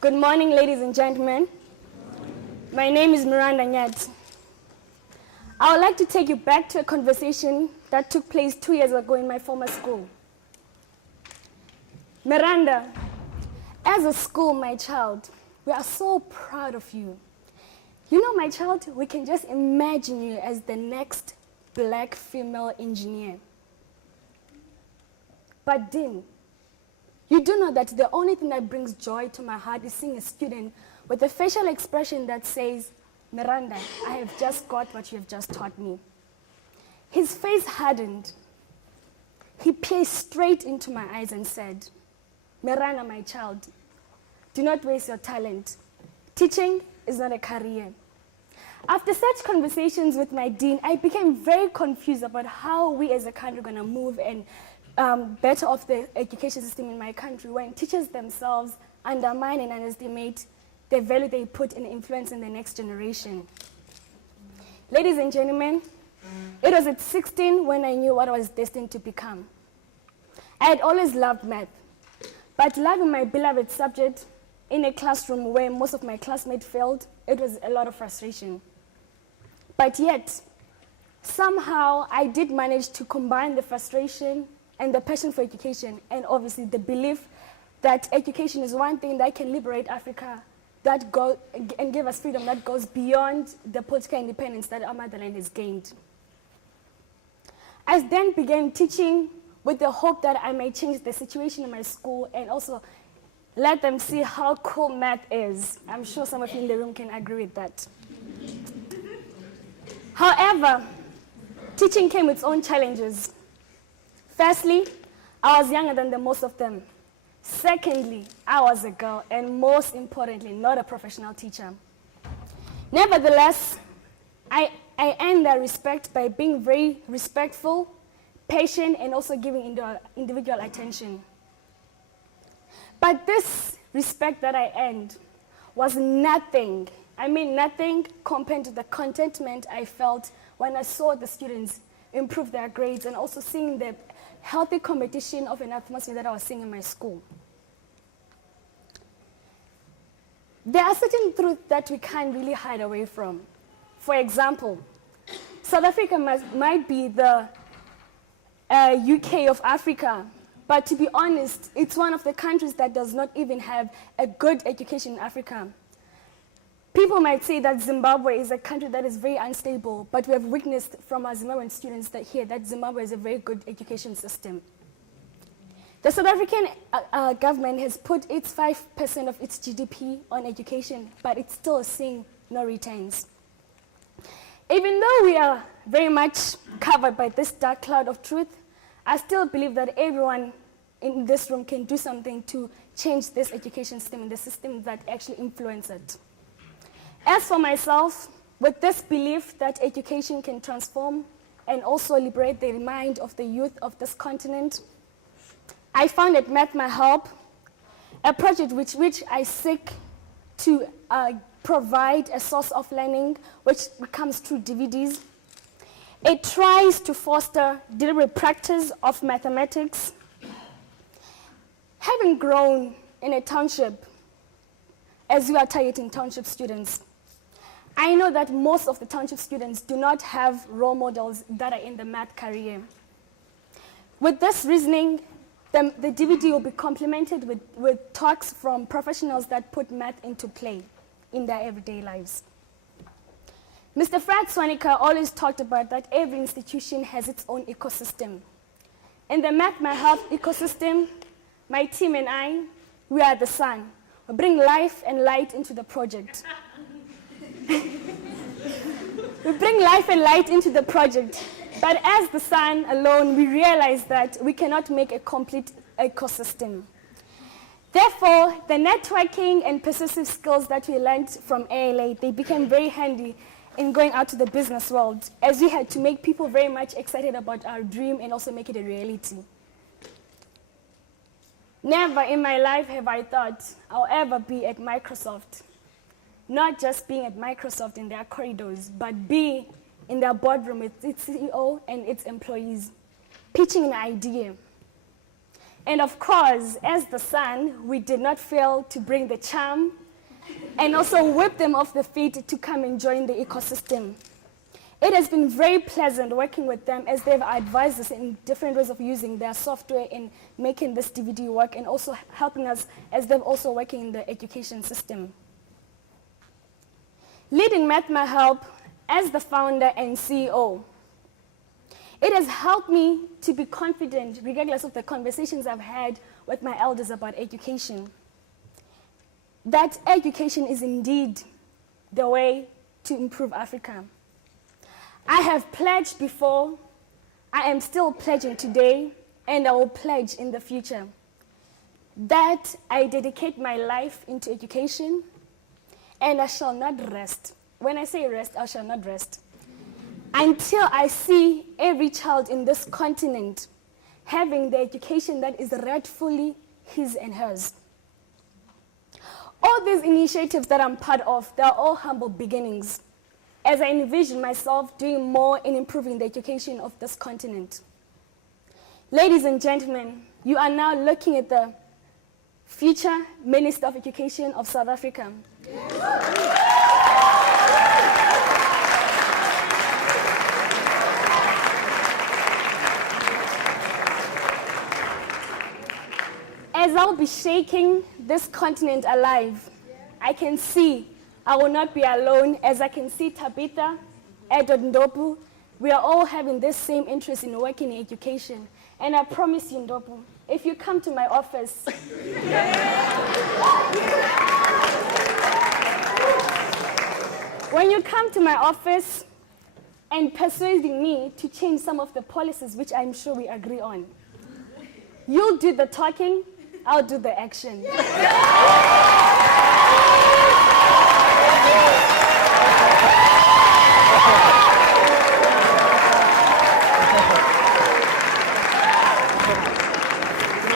Good morning, ladies and gentlemen. My name is Miranda Nyathi. I would like to take you back to a conversation that took place 2 years ago in my former school. Miranda, as a school, my child, we are so proud of you. You know, my child, we can just imagine you as the next black female engineer. But Dean, you do know that the only thing that brings joy to my heart is seeing a student with a facial expression that says, Miranda, I have just got what you have just taught me. His face hardened. He peered straight into my eyes and said, Miranda, my child, do not waste your talent. Teaching is not a career. After such conversations with my dean, I became very confused about how we as a country are going to move and better off the education system in my country when teachers themselves undermine and underestimate the value they put in influencing the next generation. Ladies and gentlemen, it was at 16 when I knew what I was destined to become. I had always loved math, but loving my beloved subject in a classroom where most of my classmates failed, it was a lot of frustration. But yet, somehow I did manage to combine the frustration and the passion for education, and obviously the belief that education is one thing that can liberate Africa and give us freedom that goes beyond the political independence that our motherland has gained. I then began teaching with the hope that I may change the situation in my school and also let them see how cool math is. I'm sure some of you in the room can agree with that. However, teaching came with its own challenges. Firstly, I was younger than the most of them. Secondly, I was a girl, and most importantly, not a professional teacher. Nevertheless, I earned their respect by being very respectful, patient, and also giving individual attention. But this respect that I earned was nothing, I mean nothing compared to the contentment I felt when I saw the students improve their grades and also seeing the healthy competition of an atmosphere that I was seeing in my school. There are certain truths that we can't really hide away from. For example, South Africa might be the UK of Africa, but to be honest, it's one of the countries that does not even have a good education in Africa. People might say that Zimbabwe is a country that is very unstable, but we have witnessed from our Zimbabwean students that Zimbabwe is a very good education system. The South African government has put its 5% of its GDP on education, but it's still seeing no returns. Even though we are very much covered by this dark cloud of truth, I still believe that everyone in this room can do something to change this education system and the system that actually influences it. As for myself, with this belief that education can transform and also liberate the mind of the youth of this continent, I founded Math My Help, a project which I seek to provide a source of learning which comes through DVDs. It tries to foster deliberate practice of mathematics. Having grown in a township, as we are targeting township students, I know that most of the township students do not have role models that are in the math career. With this reasoning, the DVD will be complemented with talks from professionals that put math into play in their everyday lives. Mr. Fred Swanica always talked about that every institution has its own ecosystem. In the Math My Help ecosystem, my team and I, we are the sun. We bring life and light into the project. We bring life and light into the project, but as the sun alone, we realize that we cannot make a complete ecosystem. Therefore, the networking and persuasive skills that we learned from ALA, they became very handy in going out to the business world, as we had to make people very much excited about our dream and also make it a reality. Never in my life have I thought I'll ever be at Microsoft. Not just being at Microsoft in their corridors, but be in their boardroom with its CEO and its employees, pitching an idea. And of course, as the son, we did not fail to bring the charm and also whip them off the feet to come and join the ecosystem. It has been very pleasant working with them as they've advised us in different ways of using their software in making this DVD work and also helping us as they're also working in the education system. Leading Mathma Help as the founder and CEO, it has helped me to be confident regardless of the conversations I've had with my elders about education. That education is indeed the way to improve Africa. I have pledged before, I am still pledging today, and I will pledge in the future that I dedicate my life into education and I shall not rest. When I say rest, I shall not rest until I see every child in this continent having the education that is rightfully his and hers. All these initiatives that I'm part of, they're all humble beginnings, as I envision myself doing more in improving the education of this continent. Ladies and gentlemen, you are now looking at the future Minister of Education of South Africa. As I'll be shaking this continent alive, I can see I will not be alone, as I can see Tabitha, Edward Ndopu. We are all having this same interest in working in education. And I promise you, Ndopu, if you come to my office, when you come to my office and persuading me to change some of the policies which I'm sure we agree on, you'll do the talking, I'll do the action.